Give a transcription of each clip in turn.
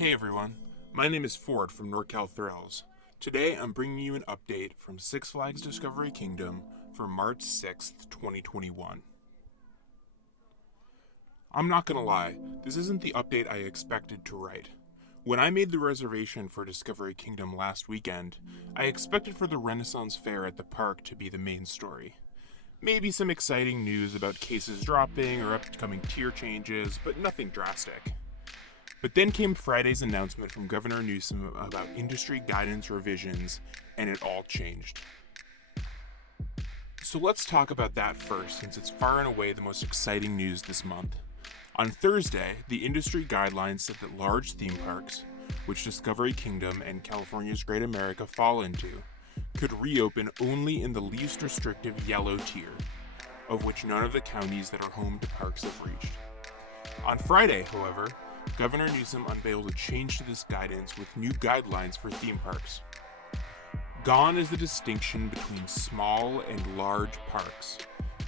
Hey everyone, my name is Ford from Norcal Thrills. Today I'm bringing you an update from Six Flags Discovery Kingdom for March 6th, 2021. I'm not gonna lie, this isn't the update I expected to write. When I made the reservation for Discovery Kingdom last weekend, I expected for the Renaissance Fair at the park to be the main story. Maybe some exciting news about cases dropping or upcoming tier changes, but nothing drastic. But then came Friday's announcement from Governor Newsom about industry guidance revisions, and it all changed. So let's talk about that first, since it's far and away the most exciting news this month. On Thursday, the industry guidelines said that large theme parks, which Discovery Kingdom and California's Great America fall into, could reopen only in the least restrictive yellow tier, of which none of the counties that are home to parks have reached. On Friday, however, Governor Newsom unveiled a change to this guidance with new guidelines for theme parks. Gone is the distinction between small and large parks,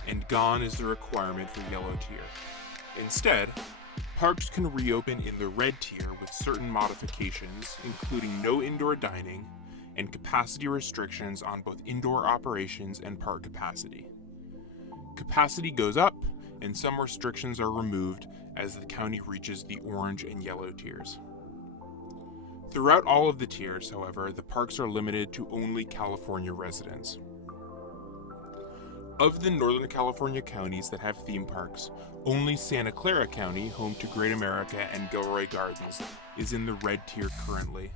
and gone is the requirement for yellow tier. Instead, parks can reopen in the red tier with certain modifications, including no indoor dining and capacity restrictions on both indoor operations and park capacity. Capacity goes up, and some restrictions are removed as the county reaches the orange and yellow tiers. Throughout all of the tiers, however, the parks are limited to only California residents. Of the Northern California counties that have theme parks, only Santa Clara County, home to Great America and Gilroy Gardens, is in the red tier currently,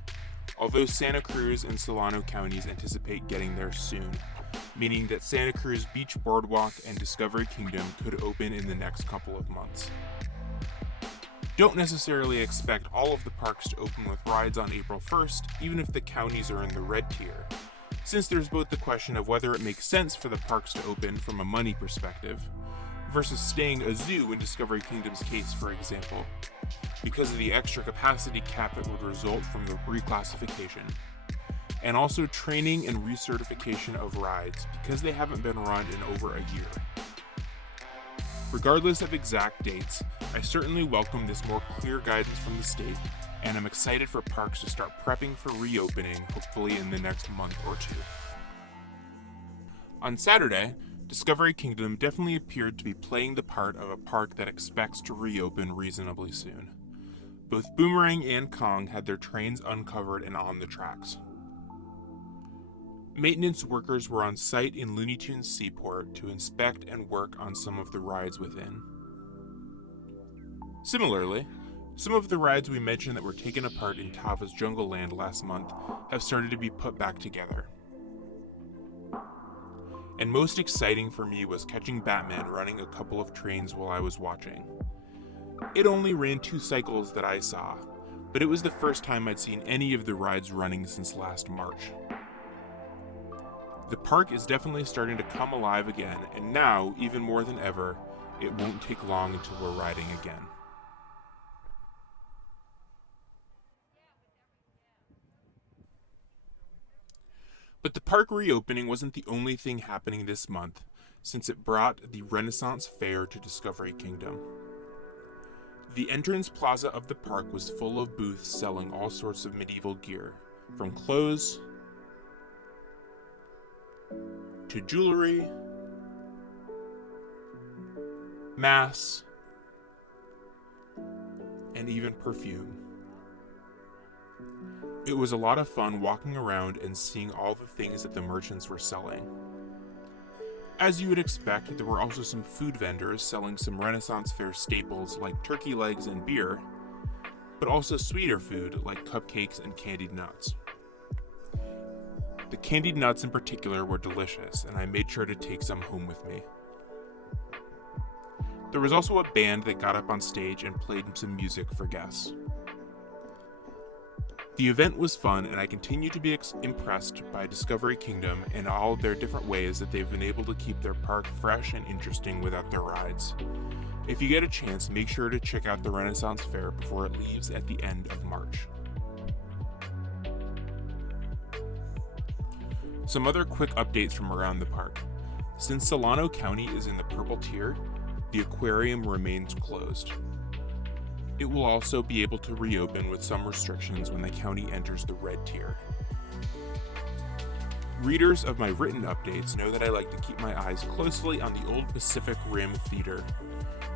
although Santa Cruz and Solano counties anticipate getting there soon, meaning that Santa Cruz Beach Boardwalk and Discovery Kingdom could open in the next couple of months. Don't necessarily expect all of the parks to open with rides on April 1st, even if the counties are in the red tier, since there's both the question of whether it makes sense for the parks to open from a money perspective, versus staying a zoo in Discovery Kingdom's case, for example, because of the extra capacity cap that would result from the reclassification, and also training and recertification of rides because they haven't been run in over a year. Regardless of exact dates, I certainly welcome this more clear guidance from the state, and I'm excited for parks to start prepping for reopening, hopefully in the next month or two. On Saturday, Discovery Kingdom definitely appeared to be playing the part of a park that expects to reopen reasonably soon. Both Boomerang and Kong had their trains uncovered and on the tracks. Maintenance workers were on site in Looney Tunes Seaport to inspect and work on some of the rides within. Similarly, some of the rides we mentioned that were taken apart in Tava's Jungle Land last month have started to be put back together. And most exciting for me was catching Batman running a couple of trains while I was watching. It only ran 2 cycles that I saw, but it was the first time I'd seen any of the rides running since last March. The park is definitely starting to come alive again, and now, even more than ever, it won't take long until we're riding again. But the park reopening wasn't the only thing happening this month, since it brought the Renaissance Fair to Discovery Kingdom. The entrance plaza of the park was full of booths selling all sorts of medieval gear, from clothes to jewelry, masks, and even perfume. It was a lot of fun walking around and seeing all the things that the merchants were selling. As you would expect, there were also some food vendors selling some Renaissance Fair staples like turkey legs and beer, but also sweeter food like cupcakes and candied nuts. The candied nuts in particular were delicious, and I made sure to take some home with me. There was also a band that got up on stage and played some music for guests. The event was fun, and I continue to be impressed by Discovery Kingdom and all of their different ways that they've been able to keep their park fresh and interesting without their rides. If you get a chance, make sure to check out the Renaissance Fair before it leaves at the end of March. Some other quick updates from around the park. Since Solano County is in the purple tier, the aquarium remains closed. It will also be able to reopen with some restrictions when the county enters the red tier. Readers of my written updates know that I like to keep my eyes closely on the old Pacific Rim Theater.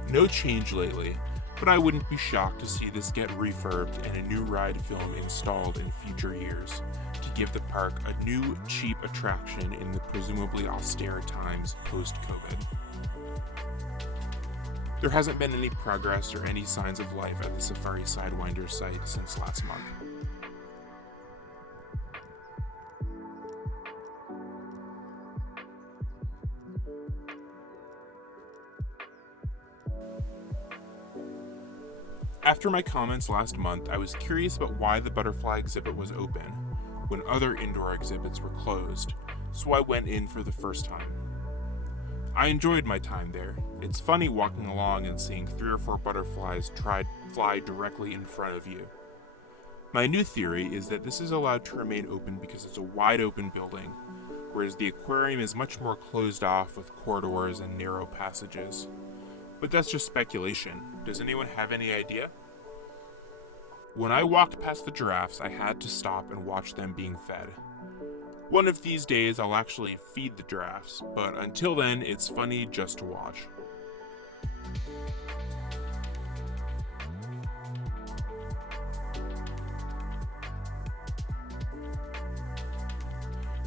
No change lately, but I wouldn't be shocked to see this get refurbed and a new ride film installed in future years to give the park a new, cheap attraction in the presumably austere times post-COVID. There hasn't been any progress or any signs of life at the Safari Sidewinder site since last month. After my comments last month, I was curious about why the butterfly exhibit was open when other indoor exhibits were closed, so I went in for the first time. I enjoyed my time there. It's funny walking along and seeing 3 or 4 butterflies fly directly in front of you. My new theory is that this is allowed to remain open because it's a wide open building, whereas the aquarium is much more closed off with corridors and narrow passages. But that's just speculation. Does anyone have any idea? When I walked past the giraffes, I had to stop and watch them being fed. One of these days, I'll actually feed the giraffes, but until then, it's funny just to watch.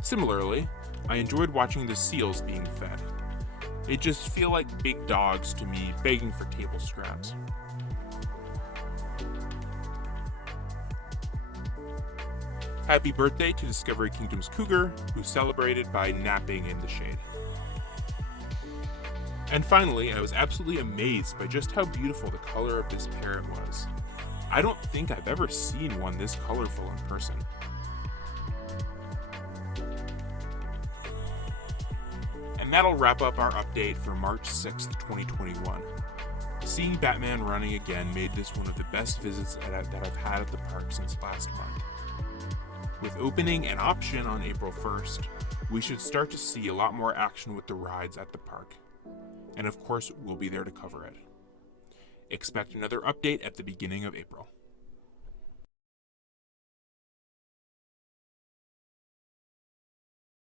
Similarly, I enjoyed watching the seals being fed. They just feel like big dogs to me, begging for table scraps. Happy birthday to Discovery Kingdom's cougar, who celebrated by napping in the shade. And finally, I was absolutely amazed by just how beautiful the color of this parrot was. I don't think I've ever seen one this colorful in person. And that'll wrap up our update for March 6th, 2021. Seeing Batman running again made this one of the best visits that I've had at the park since last month. With opening an option on April 1st, we should start to see a lot more action with the rides at the park. And of course, we'll be there to cover it. Expect another update at the beginning of April.